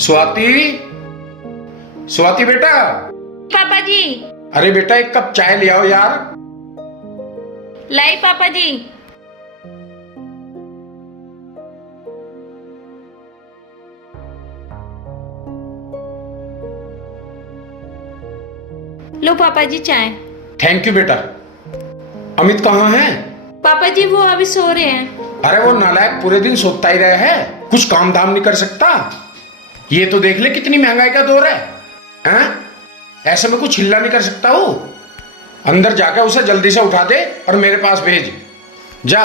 स्वाति, स्वाति बेटा। पापा जी। अरे बेटा एक कप चाय ले आओ यार। लाई पापा जी। लो पापा जी चाय। थैंक यू बेटा। अमित कहाँ है? पापा जी वो अभी सो रहे हैं। अरे वो नालायक पूरे दिन सोता ही रहा है, कुछ काम धाम नहीं कर सकता। ये तो देख ले कितनी महंगाई का दौर है, हैं? ऐसे में कुछ हिल्ला नहीं कर सकता वो। अंदर जाकर उसे जल्दी से उठा दे और मेरे पास भेज। जा।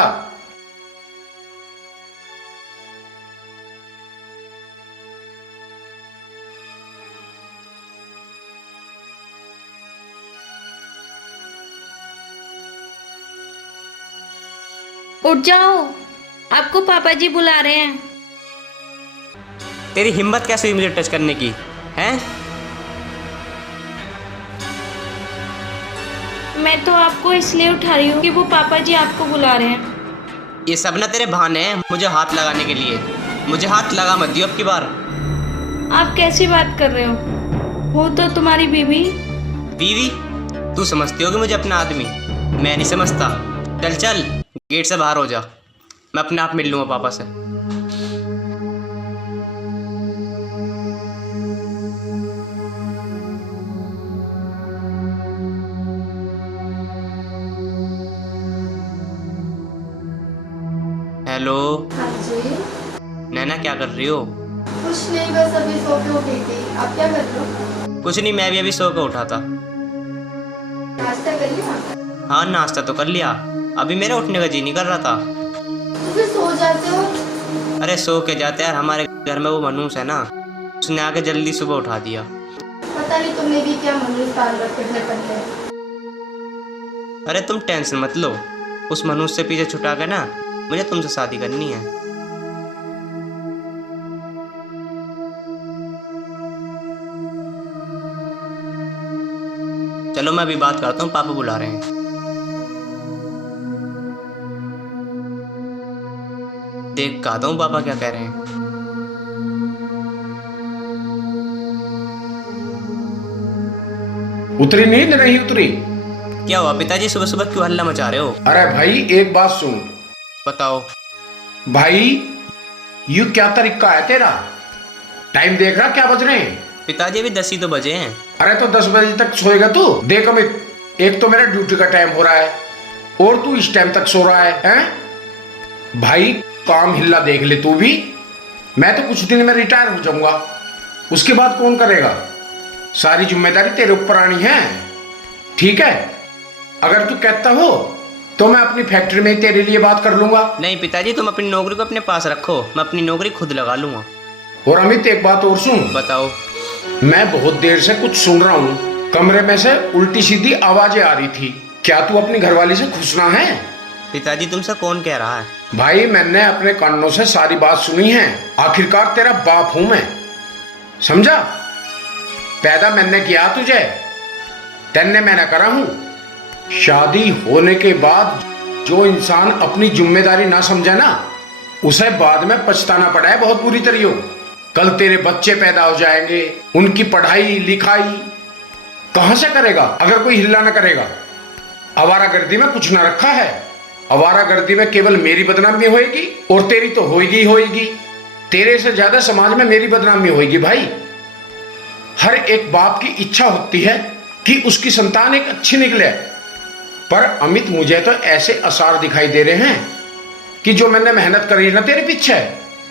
उठ जाओ, आपको पापा जी बुला रहे हैं। तेरी हिम्मत कैसे हुई मुझे टच करने की, हैं? मैं तो आपको इसलिए उठा रही हूँ कि वो पापा जी आपको बुला रहे हैं। ये सब ना तेरे बहाने हैं मुझे हाथ लगाने के लिए। मुझे हाथ लगा मत दियो अब की बार। आप कैसी बात कर रहे हो तो तुम्हारी बीवी। बीवी? तू समझती होगी मुझे अपना आदमी, मैं नहीं समझता। चल चल गेट से बाहर हो जा, मैं अपने आप मिल लूँगा पापा से। हेलो। हाँ जी। नैना क्या कर रही हो? कुछ नहीं, बस अभी सो के उठी थी। आप क्या कर रहे हो? कुछ नहीं, मैं भी अभी सो के उठा था। नाश्ता कर लिया? हाँ नाश्ता तो कर लिया, अभी मेरा उठने का जी नहीं कर रहा था। तो फिर सो जाते हो? अरे सो के जाते यार, हमारे घर में वो मनूस है ना, उसने आके जल्दी सुबह उठा दिया। पता नहीं तुमने भी क्या मनोज पाल रखे घर पर है। अरे तुम टेंशन मत लो, उस मनूस से पीछे छुटा के ना मुझे तुमसे शादी करनी है। चलो मैं अभी बात करता हूँ, पापा बुला रहे हैं। देख के आता हूँ पापा क्या कह रहे हैं। उतरी नींद नहीं उतरी? क्या हुआ पिताजी, सुबह सुबह क्यों हल्ला मचा रहे हो? अरे भाई एक बात सुन। बताओ। भाई यू क्या तरीका है तेरा? टाइम देख रहा क्या बज रहे हैं? पिताजी अभी 10 ही तो बजे हैं। अरे तो 10 बजे तक सोएगा तू? देख अमित, एक तो मेरा ड्यूटी का टाइम हो रहा है और तू इस टाइम तक सो रहा है, हैं? भाई काम हिल्ला देख ले तू भी। मैं तो कुछ दिन में रिटायर हो जाऊंगा, उसके बाद कौन करेगा? सारी जिम्मेदारी तेरे ऊपर आनी है, ठीक है? अगर तू कहता हो तो मैं अपनी फैक्ट्री में तेरे लिए बात कर लूंगा। नहीं पिताजी, तुम अपनी नौकरी को अपने पास रखो, मैं अपनी नौकरी खुद लगा लूंगा। और अमित एक बात और सुन। बताओ। मैं बहुत देर से कुछ सुन रहा हूँ, कमरे में से उल्टी सीधी आवाजें आ रही थी। क्या तू अपनी घरवाली से खुश ना है? पिताजी तुमसे कौन कह रहा है? भाई मैंने अपने कानों से सारी बात सुनी है, आखिरकार तेरा बाप हूं मैं, समझा? पैदा मैंने किया तुझे, तेने मैंने करा हूं। शादी होने के बाद जो इंसान अपनी जिम्मेदारी ना समझे ना, उसे बाद में पछताना पड़ा है बहुत बुरी तरीके। कल तेरे बच्चे पैदा हो जाएंगे, उनकी पढ़ाई लिखाई कहां से करेगा अगर कोई हिल्ला ना करेगा? आवारागर्दी में कुछ ना रखा है, आवारागर्दी में केवल मेरी बदनामी होएगी और तेरी तो होएगी ही होएगी। तेरे से ज्यादा समाज में मेरी बदनामी होएगी भाई। हर एक बाप की इच्छा होती है कि उसकी संतान एक अच्छी निकले, पर अमित मुझे तो ऐसे आसार दिखाई दे रहे हैं कि जो मैंने मेहनत करी ना तेरे पीछे,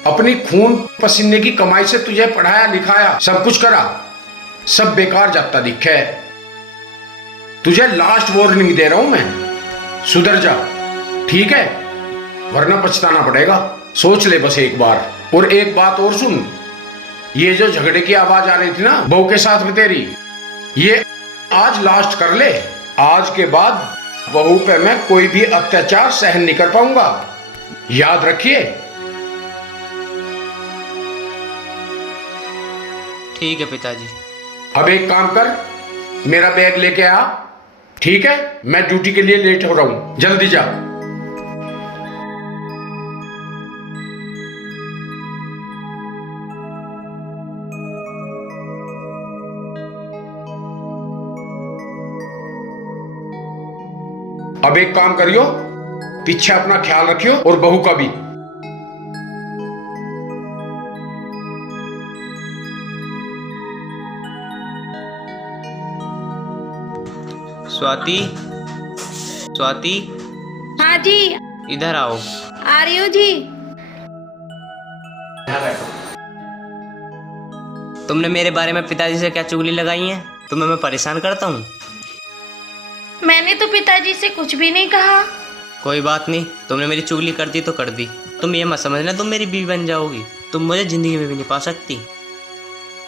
अपनी खून पसीने की कमाई से तुझे पढ़ाया लिखाया सब कुछ करा, सब बेकार जाता दिखे। तुझे लास्ट वार्निंग दे रहा हूं मैं, सुधर जा, ठीक है? वरना पछताना पड़ेगा। सोच ले बस एक बार। और एक बात और सुन, ये जो झगड़े की आवाज आ रही थी ना बहू के साथ में तेरी, ये आज लास्ट कर ले। आज के बाद बहू पे मैं कोई भी अत्याचार सहन नहीं कर पाऊंगा, याद रखिए। ठीक है पिताजी। अब एक काम कर, मेरा बैग लेके आ, ठीक है? मैं ड्यूटी के लिए लेट हो रहा हूं, जल्दी जा। अब एक काम करियो, पीछे अपना ख्याल रखियो और बहू का भी। स्वाति, स्वाति, हाँ जी, इधर आओ। आ रही हूँ जी। तुमने मेरे बारे में पिताजी से क्या चुगली लगाई है? तुम्हें मैं परेशान करता हूँ? मैंने तो पिताजी से कुछ भी नहीं कहा। कोई बात नहीं, तुमने मेरी चुगली कर दी तो कर दी। तुम ये मत समझना तुम मेरी बीवी बन जाओगी। तुम मुझे जिंदगी में भी नहीं पा सकती।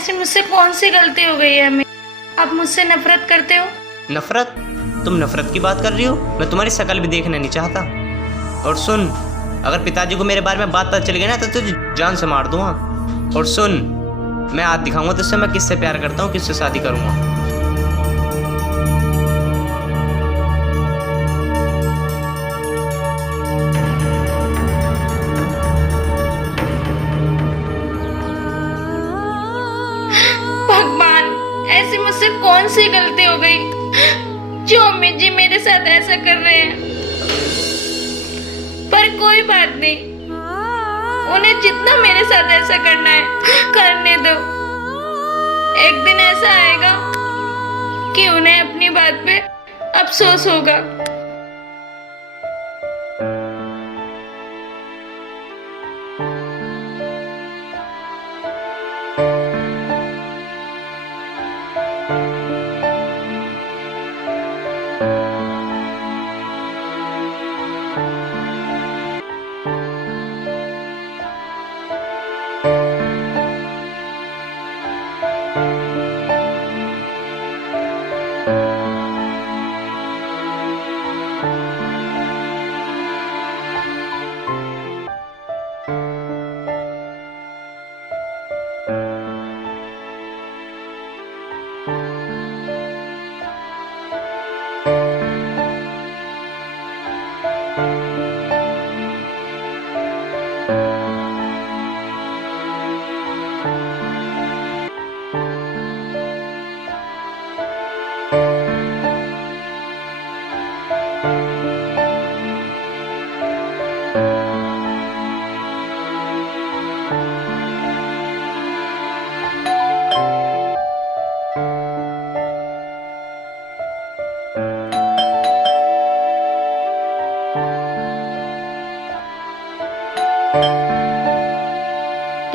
ऐसे मुझसे कौन सी गलती हो गई है हमें? आप मुझसे नफरत करते हो? नफरत? तुम नफरत की बात कर रही हो? मैं तुम्हारी शक्ल भी देखना नहीं चाहता। और सुन, अगर पिताजी को मेरे बारे में बात पता चल गई ना तो तुझे जान से मार दूंगा। और सुन, मैं आज दिखाऊंगा तुझसे मैं किससे प्यार करता हूँ, किससे शादी करूंगा। भगवान, ऐसी मुझसे कौन सी गलती हो गई जो अम्मी जी मेरे साथ ऐसा कर रहे हैं? पर कोई बात नहीं, उन्हें जितना मेरे साथ ऐसा करना है करने दो। एक दिन ऐसा आएगा कि उन्हें अपनी बात पे अफसोस होगा।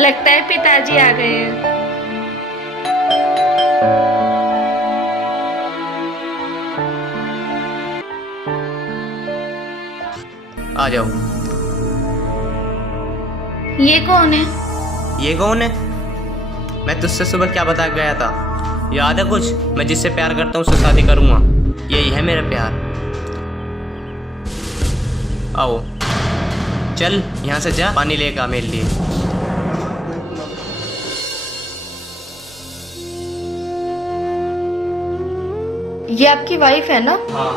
लगता है पिताजी आ गए हैं। आ जाओ। ये कौन है? ये कौन है? मैं तुझसे सुबह क्या बता गया था, याद है कुछ? मैं जिससे प्यार करता हूँ उससे शादी करूंगा। यही है मेरा प्यार। आओ चल, यहाँ से जा, पानी लेकर आ मेरे लिए। ये आपकी वाइफ है ना? हाँ।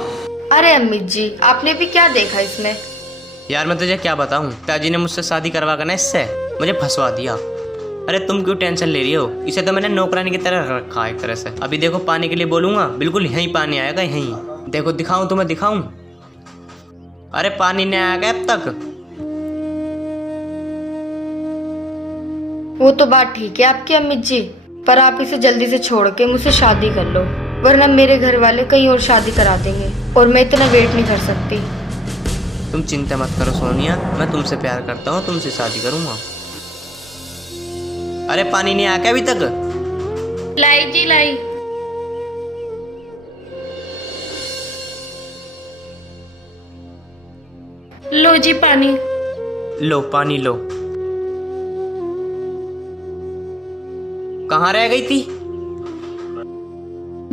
अरे अमित जी, आपने भी क्या देखा इसमें? यार मैं तुझे क्या बताऊं, पिताजी ने मुझसे शादी करवा कर ना इससे मुझे फंसवा दिया। अरे तुम क्यों टेंशन ले रही हो? इसे तो मैंने नौकरानी की तरह रखा है एक तरह से। अभी देखो पानी के लिए बोलूंगा, बिल्कुल यहीं पानी आएगा, यहीं। देखो दिखाऊं तुम्हें, दिखाऊं? अरे पानी नहीं आएगा अब तक। वो तो बात ठीक है आपकी अमित जी, पर आप इसे जल्दी से छोड़ के मुझसे शादी कर लो, वरना मेरे घर वाले कहीं और शादी करा देंगे और मैं इतना वेट नहीं कर सकती। तुम चिंता मत करो सोनिया, मैं तुमसे प्यार करता हूँ, तुमसे शादी करूंगा। अरे पानी नहीं आया अभी तक? लाई जी लाई। लो जी पानी। लो पानी लो। कहाँ रह गई थी?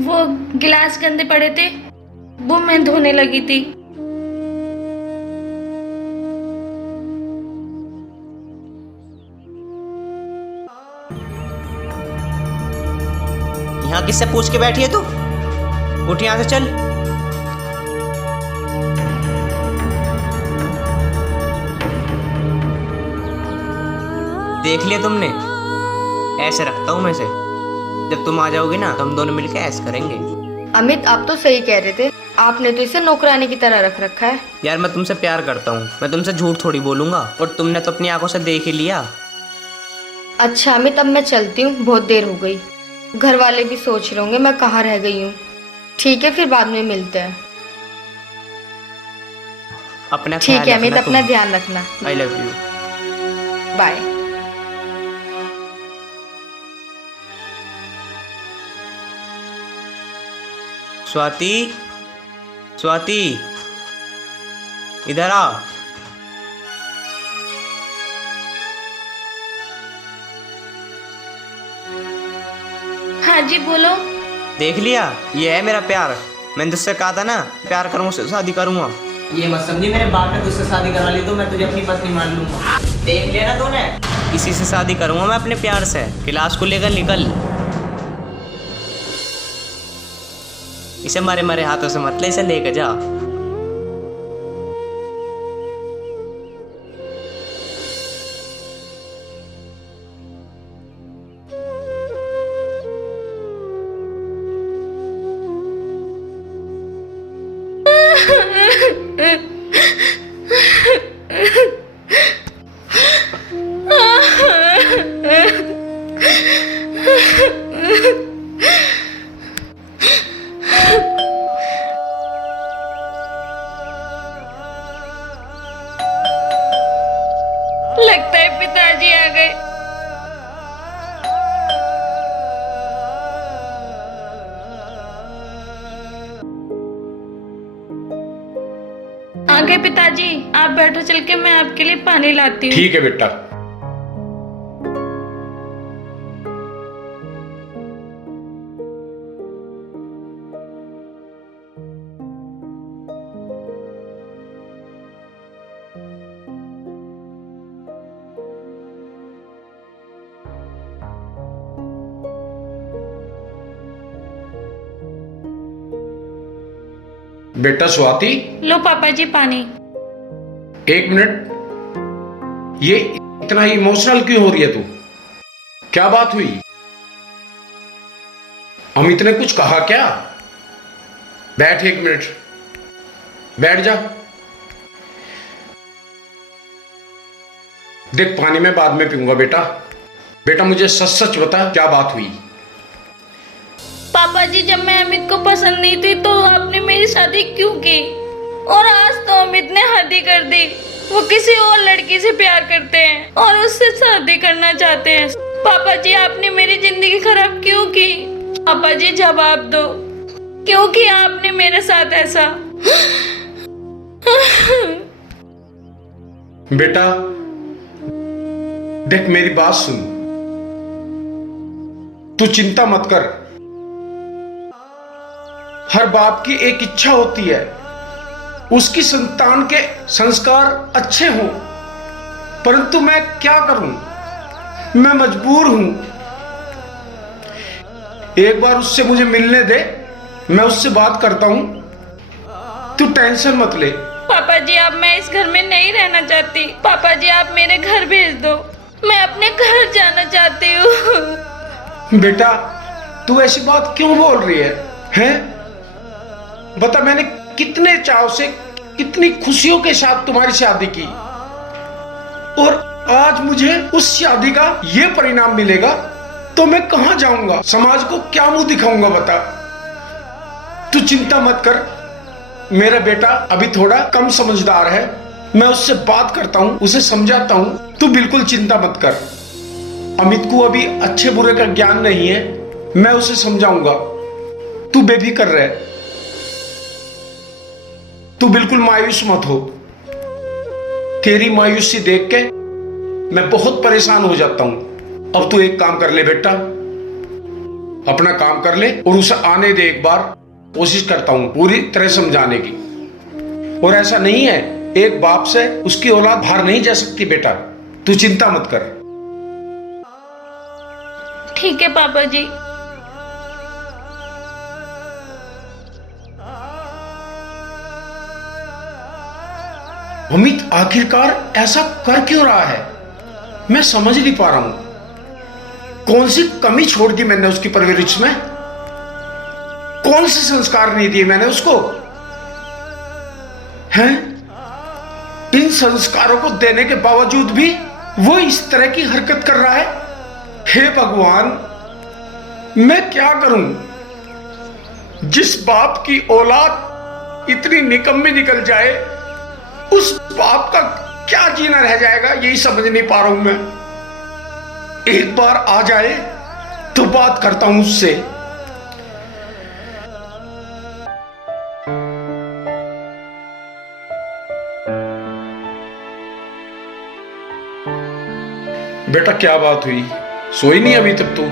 वो गिलास गंदे पड़े थे, वो मैं धोने लगी थी। यहाँ किससे पूछ के बैठी है तू? उठ यहाँ से चल। देख लिया तुमने, ऐसे रखता हूँ मैं इसे। जब तुम आ जाओगी ना तो हम दोनों मिलकर ऐसे करेंगे। अमित, आप तो सही कह रहे थे, आपने तो इसे नौकरानी की तरह रख रखा है। यार मैं तुमसे प्यार करता हूँ, मैं तुमसे झूठ थोड़ी बोलूंगा, और तुमने तो अपनी आंखों से देख ही लिया। अच्छा अमित, अब मैं चलती हूँ, बहुत देर हो गई। घर वाले भी सोच रहे होंगे मैं कहाँ रह गई हूँ। ठीक है, फिर बाद में मिलते हैं। अपना ठीक है अमित, अपना ध्यान रखना। I love you. Bye. Swati, Swati, इधर आ। हाँ जी बोलो। देख लिया, ये है मेरा प्यार। मैंने तुझसे कहा था ना, प्यार करूँ उससे शादी करूंगा। ये मत समझी मेरे बाप ने तुझसे शादी करा ली तो मैं तुझे अपनी पत्नी मान लूंगा। देख लिया ना तूने, इसी से शादी करूंगा मैं अपने प्यार से। क्लास को लेकर निकल, इसे मारे मारे हाथों से मत ले, इसे लेकर जा। लगता है पिताजी आ गए। आ गए पिताजी, आप बैठो, चल के मैं आपके लिए पानी लाती हूँ। ठीक है बेटा। बेटा स्वाति, लो पापा जी पानी। एक मिनट, ये इतना इमोशनल क्यों हो रही है तू? क्या बात हुई? अमित ने कुछ कहा क्या? बैठ, एक मिनट बैठ जा। देख, पानी में बाद में पीऊंगा बेटा। बेटा मुझे सच सच बता, क्या बात हुई? पापा जी, जब मैं अमित को पसंद नहीं थी तो आपने मेरी शादी क्यों की? और आज तो अमित ने हद ही कर दी। वो किसी और लड़की से प्यार करते हैं और उससे शादी करना चाहते हैं। पापा जी, आपने मेरी जिंदगी खराब क्यों की? पापा जी जवाब दो, क्यों किया आपने मेरे साथ ऐसा? बेटा देख, मेरी बात सुन, तू चिंता मत कर। हर बाप की एक इच्छा होती है, उसकी संतान के संस्कार अच्छे हों, परंतु मैं क्या करूं, मैं मजबूर हूं। एक बार उससे मुझे मिलने दे, मैं उससे बात करता हूं, तू टेंशन मत ले। पापा जी, अब मैं इस घर में नहीं रहना चाहती। पापा जी, आप मेरे घर भेज दो, मैं अपने घर जाना चाहती हूँ। बेटा तू ऐसी बात क्यों बोल रही है, हैं? बता, मैंने कितने चाव से, कितनी खुशियों के साथ तुम्हारी शादी की, और आज मुझे उस शादी का ये परिणाम मिलेगा तो मैं कहां जाऊंगा? समाज को क्या मुंह दिखाऊंगा? बता। तू चिंता मत कर, मेरा बेटा अभी थोड़ा कम समझदार है, मैं उससे बात करता हूं, उसे समझाता हूं। तू बिल्कुल चिंता मत कर। अमित को अभी अच्छे बुरे का ज्ञान नहीं है, मैं उसे समझाऊंगा। तू बेफिक्र रह, तू बिल्कुल मायूस मत हो। तेरी मायूसी देख के मैं बहुत परेशान हो जाता हूं। अब तू एक काम कर ले बेटा, अपना काम कर ले और उसे आने दे। एक बार कोशिश करता हूं पूरी तरह समझाने की। और ऐसा नहीं है, एक बाप से उसकी औलाद बाहर नहीं जा सकती बेटा, तू चिंता मत कर। ठीक है पापा जी। अमित आखिरकार ऐसा कर क्यों रहा है, मैं समझ नहीं पा रहा हूं। कौन सी कमी छोड़ दी मैंने उसकी परवरिश में? कौन से संस्कार नहीं दिए मैंने उसको? हैं? इन संस्कारों को देने के बावजूद भी वो इस तरह की हरकत कर रहा है। हे भगवान, मैं क्या करूं? जिस बाप की औलाद इतनी निकम्मी निकल जाए, उस बाप का क्या जीना रह जाएगा, यही समझ नहीं पा रहा हूं मैं। एक बार आ जाए तो बात करता हूं उससे। बेटा क्या बात हुई? सोई नहीं अभी तक तू?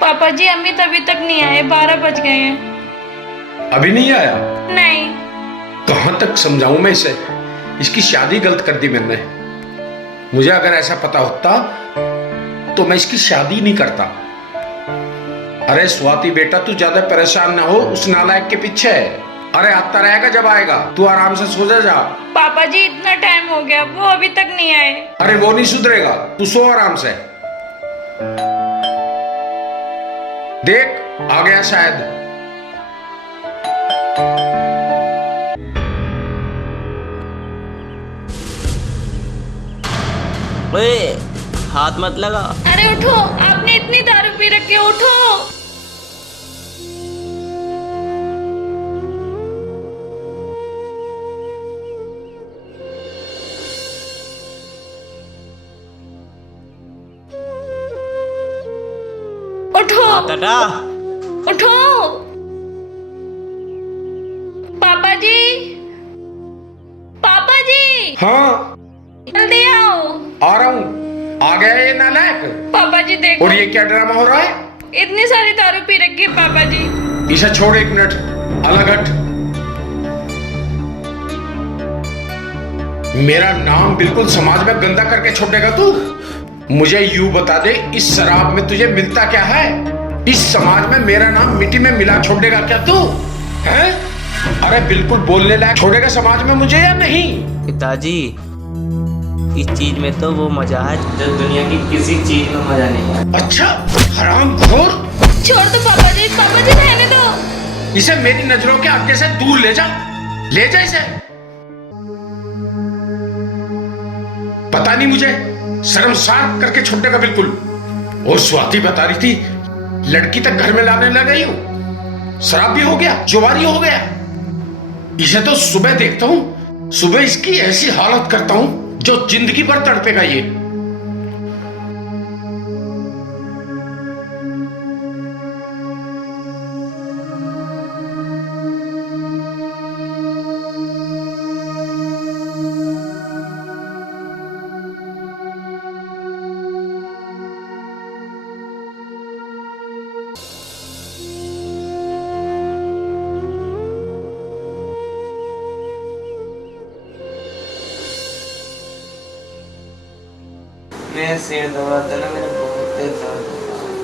पापा जी अमित अभी तक नहीं आए, 12 बज गए हैं। अभी नहीं आया? नहीं। कहां तक समझाऊं मैं इसे? इसकी शादी गलत कर दी मैंने। मुझे अगर ऐसा पता होता तो मैं इसकी शादी नहीं करता। अरे स्वाति बेटा, तू ज्यादा परेशान ना हो उस नालायक के पीछे। अरे आता रहेगा जब आएगा, तू आराम से सो जा। पापा जी इतना टाइम हो गया, वो अभी तक नहीं आए। अरे वो नहीं सुधरेगा, तू सो आराम से। देख आ गया शायद। ओए, हाथ मत लगा। अरे उठो, आपने इतनी दारू पी रखी है, उठो। उठो, हाथ हटा। उठो। पापा जी, पापा जी, हाँ जल्दी आओ। आ रहा हूं। आ गया ये नालायक। पापा जी देखो, और ये क्या ड्रामा हो रहा है? इतनी सारी दारू पी रखी है पापा जी। इसे छोड़, एक मिनट अलग हट। मेरा नाम बिल्कुल समाज में गंदा करके छोड़ेगा तू? मुझे यूं बता दे, इस शराब में तुझे मिलता क्या है? इस समाज में मेरा नाम मिट्टी में मिला छोड़ेगा क्या तू? हैं? अरे बिल्कुल बोलने लायक छोड़ेगा समाज में मुझे या नहीं? पिताजी, इस चीज में तो वो मजा है जो दुनिया की किसी चीज में मजा नहीं है। अच्छा हरामखोर। छोड़ दो पापा जी, पापा जी रहने दो। इसे मेरी नजरों के आगे से दूर ले जा, ले जा इसे। पता नहीं मुझे, शर्मसार करके छोड़ेगा बिल्कुल। और स्वाति बता रही थी लड़की तक घर में लाने लग गई हूं। शराब भी हो गया, जुआरी हो गया। इसे तो सुबह देखता हूं, सुबह इसकी ऐसी हालत करता हूं जो जिंदगी भर तड़पेगा ये। मेरा सिर दबाता ना, मेरा बहुत तेज दर्द होता है।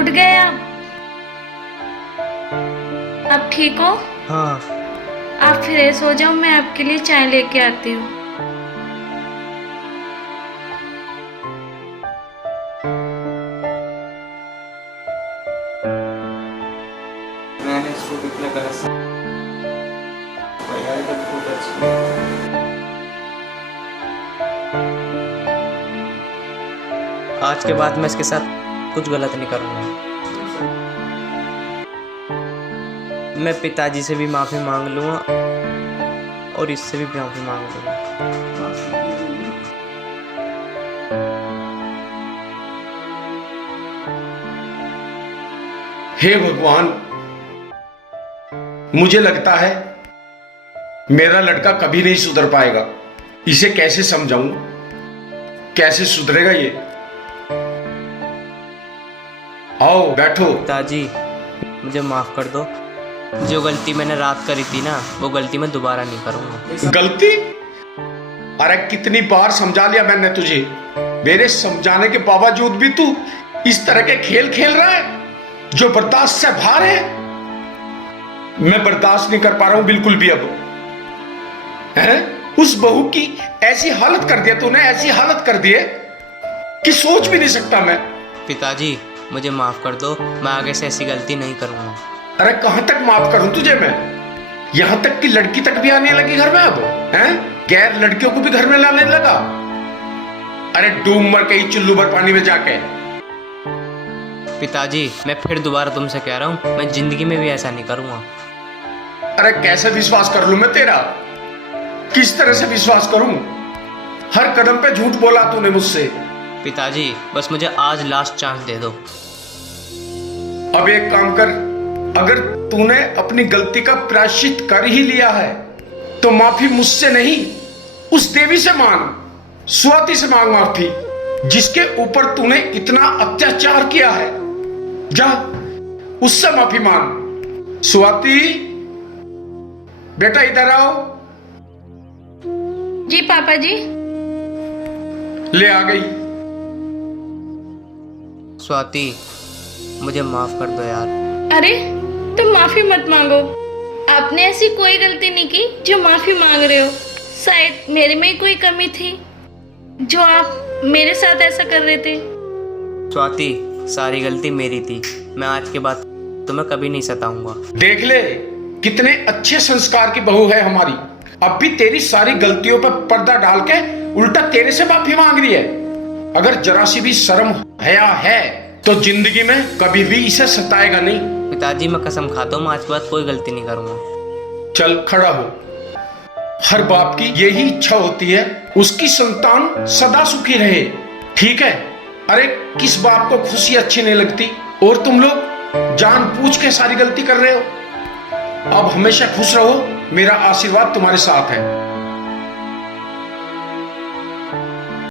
उठ गए आप ठीक हो? हाँ। आप फ्रेश हो जाओ, मैं आपके लिए चाय लेके आती हूँ। मैंने इसको कितना गलत यार, तो बहुत अच्छा। आज के बाद मैं इसके साथ कुछ गलत नहीं करूँगा। मैं पिताजी से भी माफ़ी मांग लूँगा और इससे भी माफ़ी मांग लूँगा। हे भगवान, मुझे लगता है मेरा लड़का कभी नहीं सुधर पाएगा। इसे कैसे समझाऊं, कैसे सुधरेगा ये। आओ बैठो। पिताजी मुझे माफ़ कर दो। जो गलती मैंने रात करी थी ना, वो गलती मैं दोबारा नहीं करूँगा। गलती? अरे कितनी बार समझा लिया मैंने तुझे। मेरे समझाने के बावजूद भी तू इस तरह के खेल खेल रहा है जो बर्दाश्त से बाहर है। मैं बर्दाश्त नहीं कर पा रहा हूं बिल्कुल भी अब। है? उस बहू की ऐसी हालत कर दिया तूने, ऐसी हालत कर दी है कि सोच भी नहीं सकता मैं। पिताजी मुझे माफ़ कर दो, मैं आगे से ऐसी गलती नहीं करूँगा। अरे कहां तक माफ करूं तुझे मैं? यहां तक कि लड़की तक भी आने लगी घर में अब, हैं? गैर लड़कियों को भी घर में लाने लगा। अरे डूब मर कहीं चुल्लू भर पानी में जाके। पिताजी मैं फिर दोबारा तुमसे कह रहा हूँ, मैं जिंदगी में भी ऐसा नहीं करूँगा। अरे कैसे विश्वास कर लूं मैं तेरा? किस तरह से विश्वास करूं? हर कदम पे झूठ बोला तूने मुझसे। पिताजी बस मुझे आज लास्ट चांस दे दो। अब एक काम कर, अगर तूने अपनी गलती का प्रायश्चित कर ही लिया है तो माफी मुझसे नहीं, उस देवी से मांग, स्वाति से मांग माफी, जिसके ऊपर तूने इतना अत्याचार किया है। जा उससे माफी मांग। स्वाति बेटा इधर आओ। जी पापा जी। ले आ गई। स्वाति मुझे माफ़ कर दो यार। अरे तुम माफी मत मांगो, आपने ऐसी कोई गलती नहीं की जो माफी मांग रहे हो। शायद मेरे में ही कोई कमी थी जो आप मेरे साथ ऐसा कर रहे थे। स्वाति सारी गलती मेरी थी, मैं आज के बाद तुम्हें कभी नहीं सताऊंगा। देख ले कितने अच्छे संस्कार की बहू है हमारी। अब भी तेरी सारी गलतियों पर पर्दा डाल के उल्टा तेरे से माफी मांग रही है। अगर जरा सी भी शर्म हया है तो जिंदगी में कभी भी इसे सताएगा नहीं। पिताजी मैं कसम खाता हूँ, मैं आज के बाद कोई गलती नहीं करूंगा। चल खड़ा हो। हर बाप की यही इच्छा होती है उसकी संतान सदा सुखी रहे, ठीक है? अरे किस बाप को खुशी अच्छी नहीं लगती? और तुम लोग जानबूझ के सारी गलती कर रहे हो। अब हमेशा खुश रहो, मेरा आशीर्वाद तुम्हारे साथ है।